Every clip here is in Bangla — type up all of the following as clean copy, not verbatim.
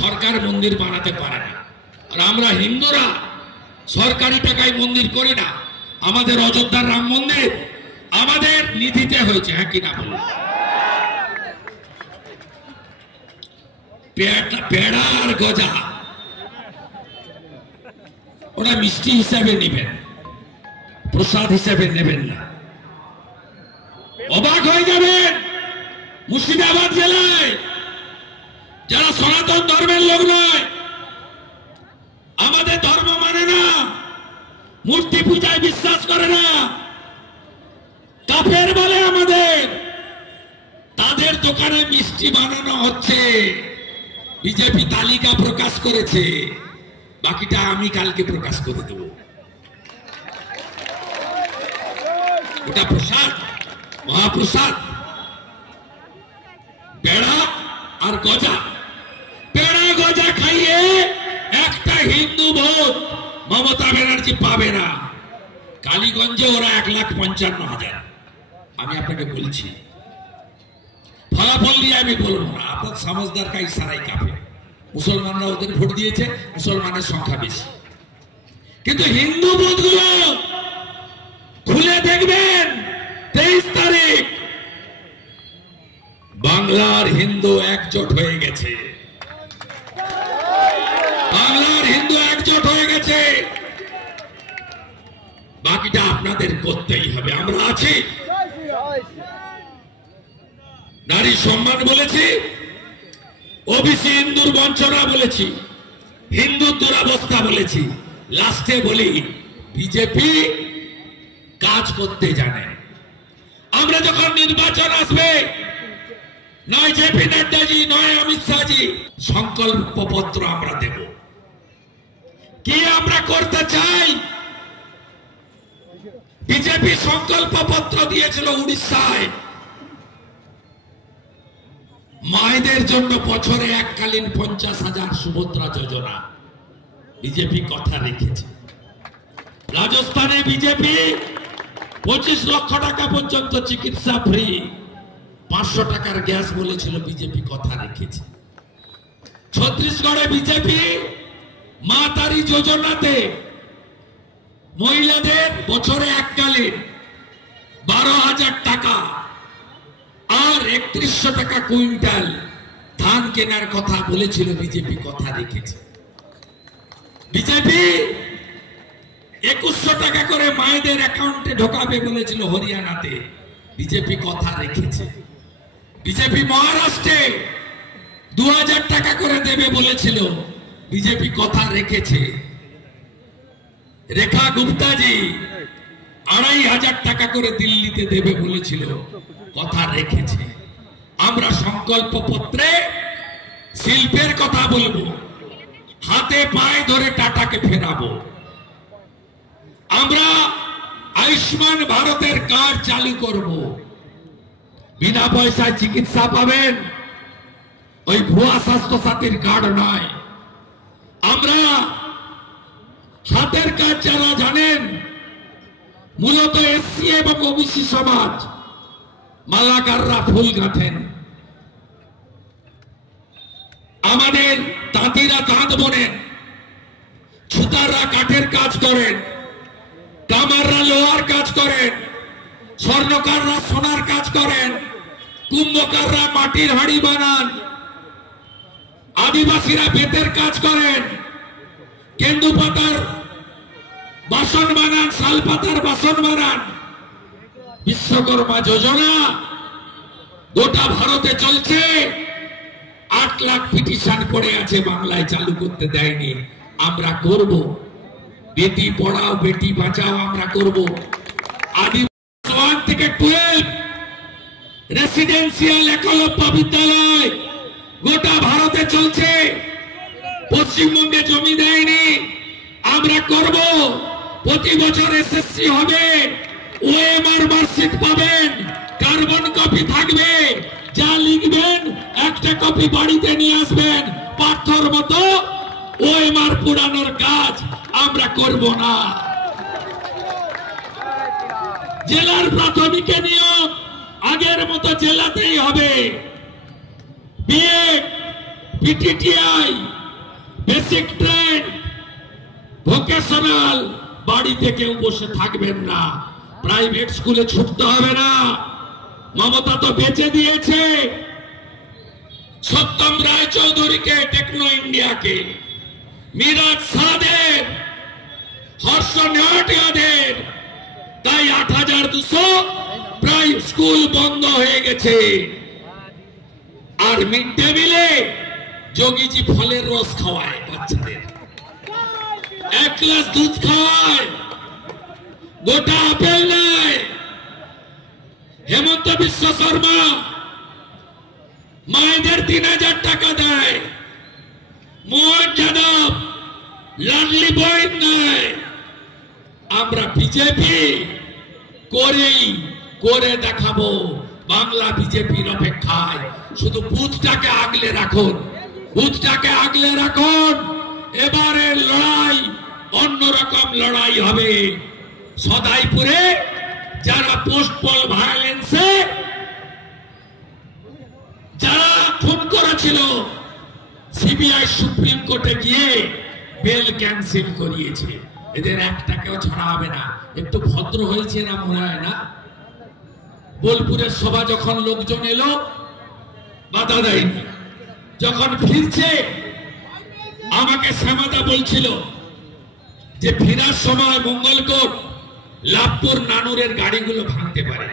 সরকার মন্দির বানাতে পারে না, আর আমরা হিন্দুরা সরকারি টাকায় মন্দির করি না। আমাদের অযোধ্যার রাম মন্দির আমাদের নিধিতে হয়েছে, হ্যাঁ কিনা বলুন? পেড়া আর গজা ওরা মিষ্টি হিসাবে নেবেন, প্রসাদ হিসাবে নেবেন না। অবাক হয়ে যাবেন, মুর্শিদাবাদ জেলায় যারা সনাতন ধর্মের লোক নয়, আমাদের ধর্ম মানে না, মূর্তি পূজায় বিশ্বাস করে না, কাফের বলে আমাদের, তাদের দোকানে মিষ্টি বানানো হচ্ছে। বিজেপি তালিকা প্রকাশ করেছে, বাকিটা আমি কালকে প্রকাশ করে দেব। ওটা প্রসাদ, মহাপ্রসাদ, পেড়া আর গজা। পেড়া গজা খাইয়ে একটা হিন্দু ভোট মমতা ব্যানার্জি পাবে না। কালীগঞ্জে ওরা 1,55,000। আমি আপনাকে বলছি, ফলাফল নিয়ে আমি বলবো না, আপনার সমাজদার কা ইশারাই কাফে। মুসলমানরা ওদের ভোট দিয়েছে, মুসলমানের সংখ্যা বেশি, কিন্তু হিন্দু বুথগুলো খুলে দেখবেন 23 তারিখ বাংলার হিন্দু একজোট হয়ে গেছে, বাংলার হিন্দু একজোট হয়ে গেছে। বাকিটা আপনাদের করতেই হবে। আমরা আছি, নারী সম্মান বলেছি, ওবিসি হিন্দুর বঞ্চনা বলেছি, হিন্দু দুরাবস্থা বলেছি, লাস্টে বলি বিজেপি কাজ করতে জানে। আমরা যখন নির্বাচন আসবে, নয় জেপি নাড্ডাজি, নয় অমিত শাহজি, সংকল্পপত্র আমরা দেব। কি আমরা করতে চাই? বিজেপি সংকল্পপত্র দিয়েছিল উড়িষ্যায়, মায়েদের জন্য বছরে এককালীন 50,000 সুভদ্রা যোজনা। বিজেপি কথা রেখেছে। রাজস্থানে বিজেপি 25 লক্ষ টাকা পর্যন্ত চিকিৎসা ফ্রি, 500 টাকার গ্যাস বলেছিল, বিজেপি কথা রেখেছে। ছত্তিশগড়ে বিজেপি মা তারি যোজনাতে মহিলাদের বছরে এককালীন 12,000 টাকা আর 3100 টাকা কুইন্টাল ধান কেনার কথা বলেছিল, বিজেপি কথা রেখেছে। বিজেপি 2100 টাকা করে মায়েদের অ্যাকাউন্টে ঢোকাবে বলেছিল হরিয়ানাতে, বিজেপি কথা রেখেছে। বিজেপি মহারাষ্ট্রে 2000 টাকা করে দেবে বলেছিল, বিজেপি কথা রেখেছে। রেখা গুপ্তাজি 2,500 টাকা করে দিল্লিতে দেবে বলেছিল, কথা রেখেছে। আমরা সংকল্প পত্রে শিল্পের কথা বলবো, হাতে পায়ে ধরে টাটাকে ফেরাবো। আমরা আয়ুষ্মান ভারতের কার্ড চালু করব, বিনা পয়সায় চিকিৎসা পাবেন, ওই ভুয়া স্বাস্থ্য সাথীর কার্ড নয়। আমরা হাতের কাজ যারা জানেন, মূলত এসসি এবং ওবিসি সমাজ, মালাকাররা ফুল গাঁথেন, আমাদের তাঁতিরা তাঁত বোনেন, ছুতাররা কাঠের কাজ করেন, কামাররা লোহার কাজ করেন, স্বর্ণকাররা সোনার কাজ করেন, কুম্ভকাররা মাটির হাড়ি বানান, আদিবাসীরা বেতের কাজ করেন, কেন্দু পাতার বাসন বানান, শাল পাতার বাসন বানান। বিশ্বকর্মা যোজনা গোটা ভারতে চলছে, 8 লাখ পিটিশন পড়ে আছে, বাংলায় চালু করতে দেয়নি। আমরা করব, বেটি পড়াও বেটি বাঁচাও আমরা করব। আদিবাসী 1 থেকে 12 রেসিডেন্সিয়াল একলব্য বিদ্যালয় গোটা ভারতে চলছে, পশ্চিমবঙ্গে জমি দেয়নি, আমরা করব। প্রতি বছর এসএসসি হবে, ওএমআর মার্কশিট পাবেন, কার্বন কপি থাকবে, যা লিখবেন একটা কপি বাড়িতে নিয়ে আসবেন। পাথর মতো ওএমআর পুরানোর কাজ আমরা করব না। জেলার প্রাথমিকে নিয়োগ আগের মতো জেলাতেই হবে। B Ed PTTI, basic train, vocational, বাড়িতে কেউ বসে থাকবেন না, প্রাইভেট স্কুলে ছুটতে হবে না। মমতা তো বেঁচে দিয়েছে সত্যম রায়চৌধুরীকে, টেকনো ইন্ডিয়াকে, মিরাজ সাদের, হর্ষ নেওয়াটিয়াদের। তাই ৮,২০০ প্রায় স্কুল বন্ধ হয়ে গেছে। আর মিড ডে মিলে যোগীজি ফলের রস খাওয়ায় বাচ্চাদের, 1 গ্লাস দুধ খাওয়ায়, গোটা আপেল নেয়। হেমন্ত বিশ্ব শর্মা মায়েদের ৩,০০০ টাকা দেয়। মোহন যাদব লাডলি বই নেয়। আমরা বিজেপি করে দেখাবো। বাংলা বিজেপির অপেক্ষায়। শুধু বুথটাকে আগলে রাখুন, বুথটাকে আগলে রাখুন। এবারের লড়াই অন্যরকম লড়াই হবে। সদাইপুরে যারা পোস্ট পোল ভায়োলেন্সে যারা খুন করেছিল, সিবিআই সুপ্রিম কোর্টে গিয়ে বেল ক্যান্সেল করিয়েছে। এদের একটাকেও ছাড়া হবে না। একটু ভদ্র হয়েছে না মনে হয় না? বোলপুরের সভা যখন লোকজন এলো বাধা দেয়নি। যখন ফিরছে আমাকে শ্যামাদা বলছিল যে ফেরার সময় মঙ্গলকোট, লাভপুর, নানুরের গাড়িগুলো ভাঙতে পারে।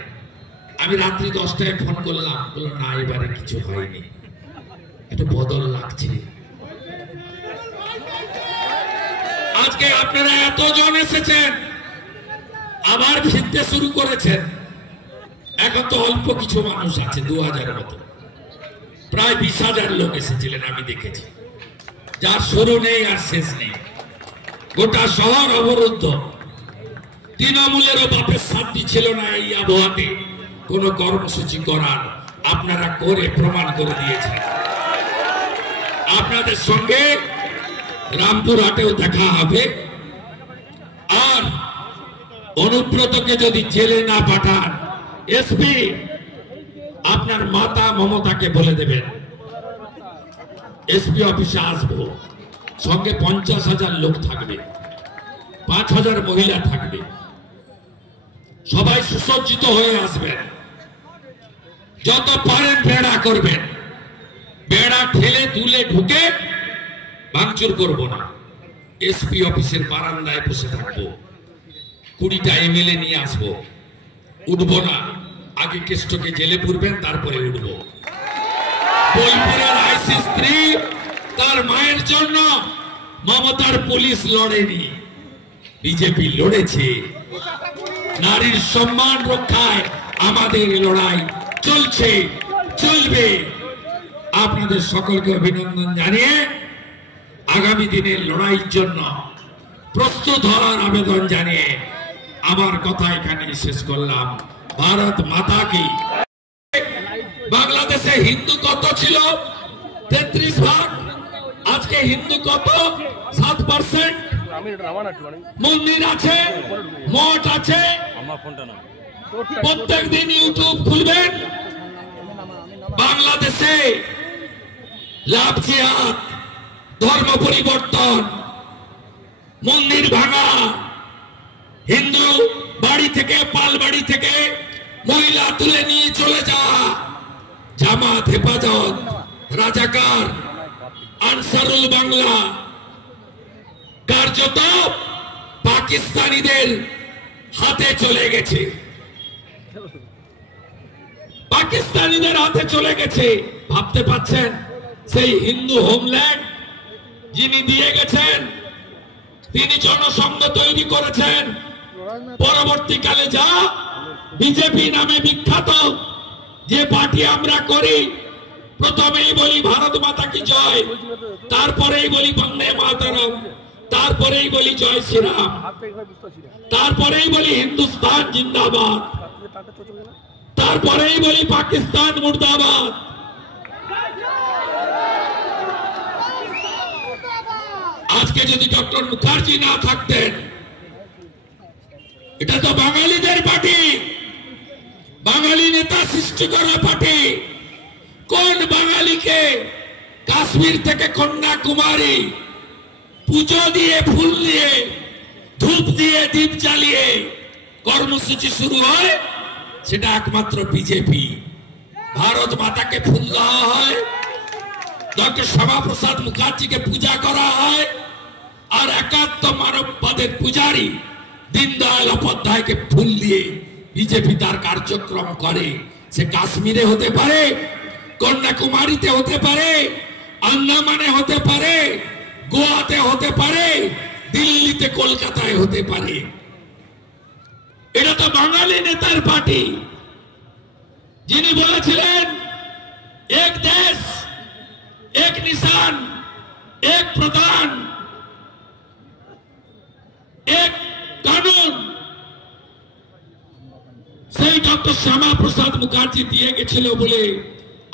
আমি রাত্রি 10টায় ফোন করলাম, বললো না এবারে কিছু হয়নি, একটু বদল লাগছে। আজকে আপনারা এতজন এসেছেন, আবার ফিরতে শুরু করেছেন। এখন তো অল্প কিছু মানুষ আছে, 2000 মতো। প্রায় 20,000 লোক এসেছিলেন আমি দেখেছি, যার শুরু নেই আর শেষ নেই। গোটা শহর অবরুদ্ধ। তৃণমূলেরও বাপের শান্তি ছিল না এই আবহাওয়াতে কোন কর্মসূচি করার। আপনারা করে প্রমাণ করে দিয়েছেন। আপনাদের সঙ্গে রামপুরহাটেও দেখা হবে। আর অনুব্রতকে যদি জেলে না পাঠান, এসপি আপনার মাতা মমতাকে বলে দেবেন এসপি অফিসে আসবো, সঙ্গে 50,000 লোক থাকবে, 5,000 মহিলা থাকবে, সবাই সুসজ্জিত হয়ে আসবেন। যত পারেন বেড়া করবেন, বেড়া ঠেলে তুলে ঢুকে ভাঙচুর করব না। এসপি অফিসের বারান্দায় বসে থাকবো, 20টা এমএলএ নিয়ে আসবো। উঠবো না, আগে কেষ্টকে জেলে পুরবেন, তারপরে উঠবো। বোলপুরের আইসি স্ত্রী তার মায়ের জন্য মমতার পুলিশ লড়েনি, বিজেপি লড়েছে। নারীর সম্মান রক্ষায় আমাদের লড়াই চলছে, চলবে। আপনাদের সকলকে অভিনন্দন জানিয়ে আগামী দিনের লড়াইয়ের জন্য প্রস্তুত হওয়ার আবেদন জানিয়ে আমার কথা এখানে শেষ করলাম। ভারত মাতা কি। বাংলাদেশে হিন্দু কত ছিল? 33 ভাগ। আজকে হিন্দু কত? 7%। মন্দির আছে, মঠ আছে। প্রত্যেক দিন ইউটিউব খুলবেন, বাংলাদেশে লাভ জিহাদ, ধর্ম পরিবর্তন, মন্দির ভাঙা, হিন্দু বাড়ি থেকে, পাল বাড়ি থেকে মহিলা তুলে নিয়ে চলে যাওয়া, জামাত, হেফাজত, রাজাকার, আনসারুল বাংলা কার্যত পাকিস্তানিদের হাতে চলে গেছে, পাকিস্তানিদের হাতে চলে গেছে। ভাবতে পাচ্ছেন সেই হিন্দু হোমল্যান্ড যিনি দিয়ে গেছেন, তিনি জনসংঘ তৈরি করেছেন। পরবর্তীকালে যা বিজেপি নামে বিখ্যাত যে পার্টি আমরা করি, প্রথমেই বলি ভারত মাতা কি জয়, তারপরেই বলি বন্দে মাতরম, তারপরেই বলি জয় শ্রীরাম, তারপরেই বলি হিন্দুস্তান জিন্দাবাদ, তারপরেই বলি পাকিস্তান মুর্দাবাদ। আজকে যদি ডক্টর মুখার্জি না থাকতেন, এটা তো বাঙালিদের পার্টি, বাঙালি নেতা সৃষ্টি করা পার্টি। কোন বাঙালিকে কাশ কাশ্মীর থেকে কন্যাকুমারী পুজো দিয়ে, ফুল দিয়ে, ধূপ দিয়ে, দীপ জ্বালিয়ে কর্মসূচি শুরু হয়, সেটা একমাত্র বিজেপি। ভারত মাতাকে ফুল দেওয়া হয়, ডক্টর শ্যামাপ্রসাদ মুখার্জিকে পূজা করা হয়, আর একাত্ম মানববাদের পূজারী দীনদয়াল উপাধ্যায়কে ফুল দিয়ে বিজেপি তার কার্যক্রম করে। সে কাশ্মীরে হতে পারে, কন্যাকুমারীতে হতে পারে, আন্দামানে হতে পারে, গোয়াতে হতে পারে, দিল্লিতে, কলকাতায় হতে পারে। এটা তো বাঙালি নেতার পার্টি, যিনি বলেছিলেন এক দেশ এক নিশান এক প্রধান এক কানুন। সেই ডক্টর শ্যামাপ্রসাদ মুখার্জি দিয়ে গেছিল বলে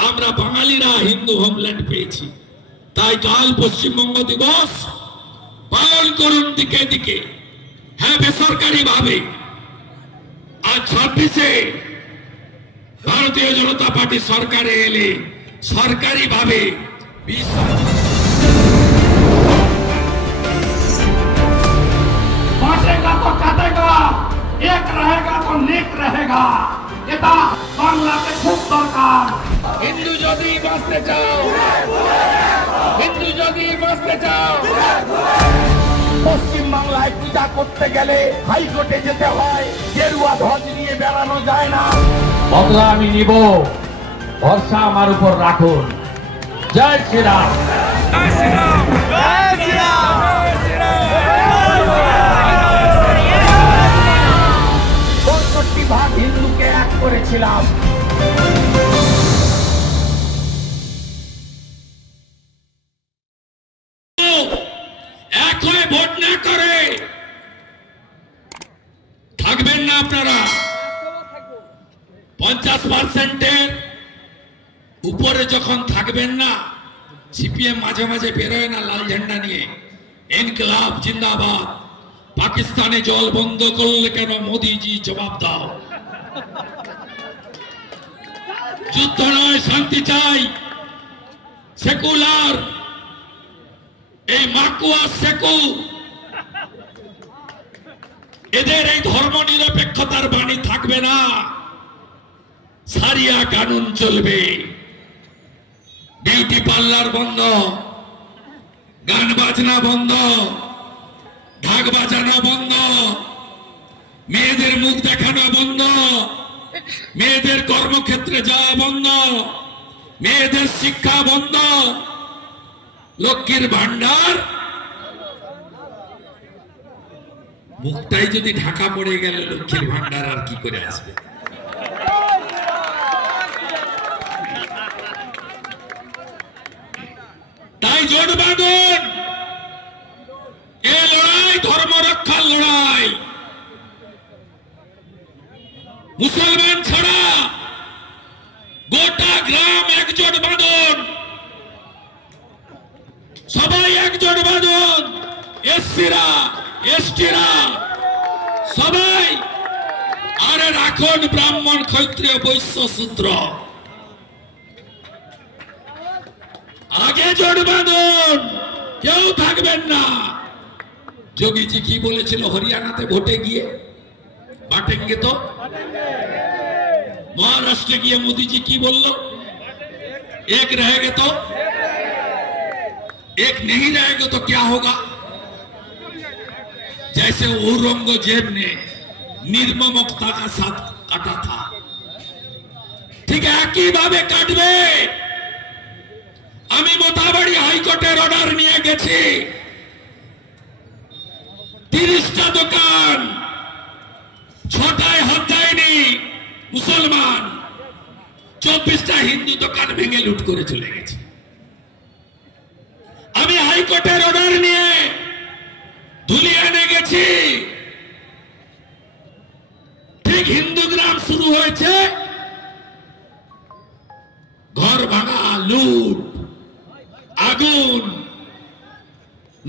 আমরা বাঙালিরা হিন্দু হোমল্যান্ড পেয়েছি। তাই কাল পশ্চিমবঙ্গ দিবস পালন করুন দিকে দিকে, হ্যাঁ বেসরকারি ভাবে। আজ 26-এ ভারতীয় জনতা পার্টি সরকারে এলে সরকারি ভাবে बांटेगा तो काटेगा, एक रहेगा तो नेक रहेगा। এটা বাংলাতে খুব দরকার। হিন্দু যদি বাঁচতে চাও, হিন্দু যদি বাঁচতে চাও, পশ্চিম বাংলায় পূজা করতে গেলে হাইকোর্টে যেতে হয়, গেরুয়া ধ্বজ নিয়ে বেড়ানো যায় না। বদলা আমি নিব, ভরসা আমার উপর রাখুন। জয় শ্রীরাম। জয় শ্রীরাম, জয় শ্রীরাম। ৬৫ ভাগ হিন্দুকে এক করেছিলাম। এক হয়ে ভোট না করে থাকবেন না আপনারা। 50%-এর উপরে যখন থাকবেন না, সিপিএম মাঝে মাঝে বেরোয় না লাল ঝান্ডা নিয়ে, ইনকলাব জিন্দাবাদ, পাকিস্তানে জল বন্ধ করলে কেন মোদিজি জবাব দাও। যুদ্ধ নয়, শান্তি চাই। সেকুলার এই মাকুয়া সেকু, এদের এই ধর্ম নিরপেক্ষতার বাণী থাকবে না। সারিয়া কানুন চলবে, বিউটি পার্লার বন্ধ, গান বাজনা বন্ধ, ঢাক বাজানো বন্ধ, মেয়েদের মুখ দেখানো বন্ধ, মেয়েদের কর্মক্ষেত্রে যাওয়া বন্ধ, মেয়েদের শিক্ষা বন্ধ, লক্ষ্মীর ভান্ডার। মুখটাই যদি ঢাকা পড়ে গেলে লক্ষ্মীর ভান্ডার আর কি করে আসবে? তাই জোট বাঁধুন, এ লড়াই ধর্ম রক্ষার লড়াই। মুসলমান ছাড়া গোটা গ্রাম একজোট বাঁধুন, সবাই একজোট বাঁধুন। এসসিরা, এসটিরা সবাই, আরে রাখুন ব্রাহ্মণ, ক্ষত্রিয়, বৈশ্য, শূদ্র, আগে জোট বাঁধুন, কেউ থাকবেন না। যোগীজি কি বলেছিল হরিয়ানাতে ভোটে গিয়ে? বাটেঙ্গে তো। মহারাষ্ট্রে গিয়ে মোদীজি কি বললো? एक रहेगा तो, एक नहीं रहेगा तो क्या होगा? जैसे औरंगजेब ने निर्ममता का साथ काटा था, ठीक है একই ভাবে কাটবে। আমি মোতাবাড়ি হাইকোর্টের অর্ডার নিয়ে গেছি, 30টা দোকান 6টায় হাত দেয়নি মুসলমান, 24টা হিন্দু দোকান ভেঙে লুট করে চলে গেছে। আমি হাইকোর্টের অর্ডার নিয়ে ধুলিয়ানে গেছি, ঠিক হিন্দু গ্রাম শুরু হয়েছে, ঘর ভাঙা, লুট, আগুন,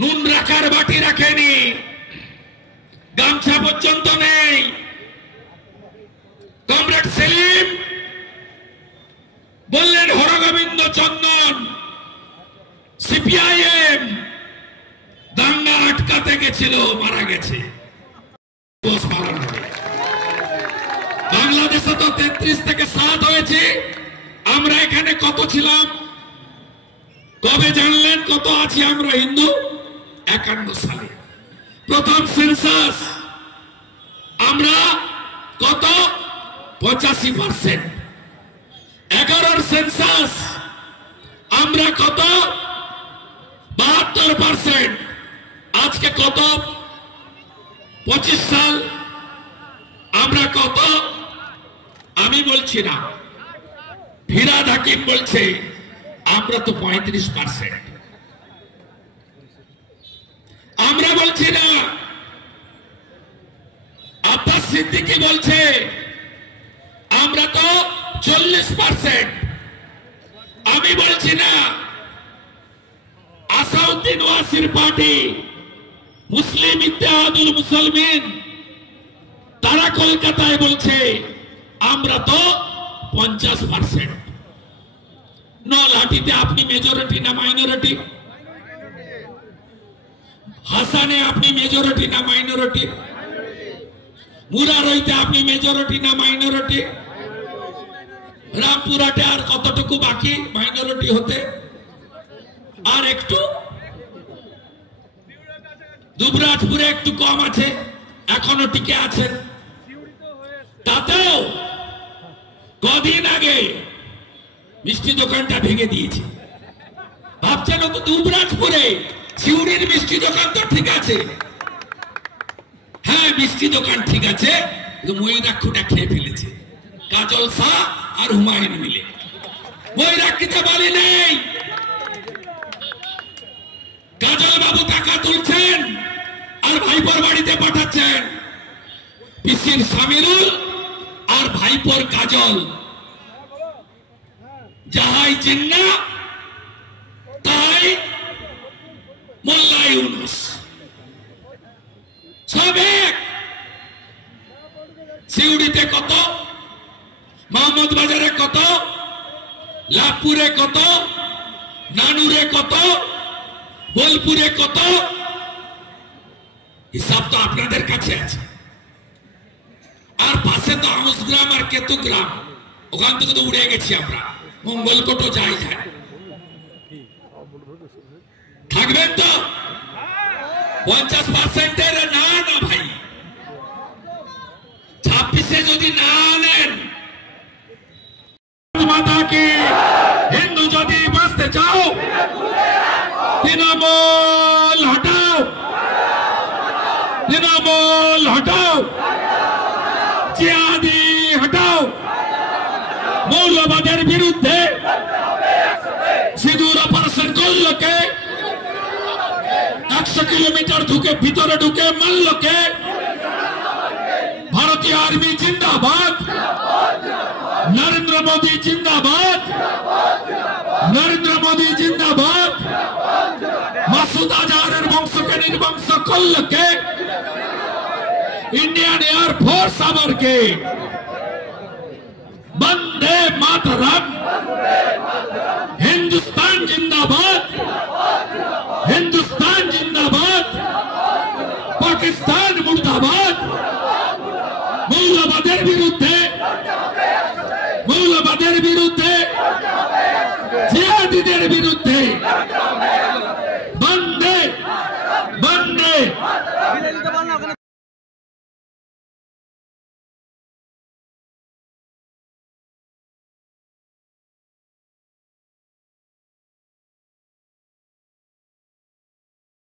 নুন রাখার বাটি রাখেনি, গামছা পর্যন্ত নেই। কমরেড সেলিম বললেন হরগোবিন্দ চন্দন সিপিআইএম দাঙ্গা আটকাতে গেছিল, মারা গেছে। বাংলাদেশে তো 33 থেকে 7 হয়েছে। আমরা এখানে কত ছিলাম কবে জানলেন? কত আছি আমরা হিন্দু? 51 সালে প্রথম সেন্সাস। আমরা কত? 85%। 11 সেন্সাস আমরা কত? 72%। আজকে কত? 25 সাল আমরা কত? আমি বলছি না, ফিরাদ হাকিম বলছে আমরা তো 35%। আমরা বলছি না, আব্বাস সিদ্দিকী বলছে আমরা তো 40%। আমি বলছি না, আসাউদ্দিন ওয়াসির পার্টি মুসলিম ইত্তেহাদুল মুসলমিন তারা কলকাতায় বলছে আমরা তো 50%। নলহাটিতে আপনি মেজরিটি না মাইনরিটি? হাসানে আপনি মেজরিটি না মাইনরিটি? মুরারইতে আপনি মেজরিটি না মাইনরিটি? রামপুরহাটে আর কতটুকু বাকি মাইনরিটি হতে? আর একটু। দুবরাজপুরে একটু কম আছে, এখনো টিকে আছেন। তাতেও কদিন আগে মিষ্টি দোকানটা ভেঙে দিয়েছে। ভাবছেন তো দুবরাজপুরে সিউড়ির মিষ্টি দোকান তো ঠিক আছে। হ্যাঁ, মিষ্টি দোকান ঠিক আছে, কিন্তু ময়ূরাক্ষটা খেয়ে ফেলেছে কাজল শাহ আর হুমায়ুন মিলে। ময়ূরাক্ষীতে বলি নেই। কাজল বাবু টাকা তুলছেন আর ভাইপোর বাড়িতে পাঠাচ্ছেন। পিসির সামিরুল আর ভাইপোর কাজল, যাহাই জিন্না তাই মোল্লা ইউনুস, সব এক। সিউড়িতে কত, মোহাম্মদ বাজারে কত, লাভপুরে কত, নানুরে কত, বোলপুরে কত, হিসাব তো আপনাদের কাছে আছে। আর পাশে তো আউসগ্রাম আর কেতুগ্রাম, ওখান থেকে তো উড়ে গেছি আমরা। মঙ্গলকোটও যাই যায়। থাকবেন তো 50%-এর? না না ভাই, 26-এ যদি না আনেন, মাতাকে হিন্দু যদি বাঁচতে চাও, তৃণমূল হটাও, তৃণমূল হটাও, জিহাদি হটাও। মৌলবাদের বিরুদ্ধে সিঁদুর অপারেশন করলো কে? 100 কিলোমিটার ভিতরে ঢুকে মারলো কে? ভারতীয় আর্মি জিন্দাবাদ, নরেন্দ্র মোদী জিন্দাবাদ, নরেন্দ্র মোদী জিন্দাবাদ। মাসুদ আজহারের বংশকে নির্বংশ করলো কে? इंडियन एयरफोर्स आवर के वंदे मातरम, हिंदुस्तान जिंदाबाद, हिंदू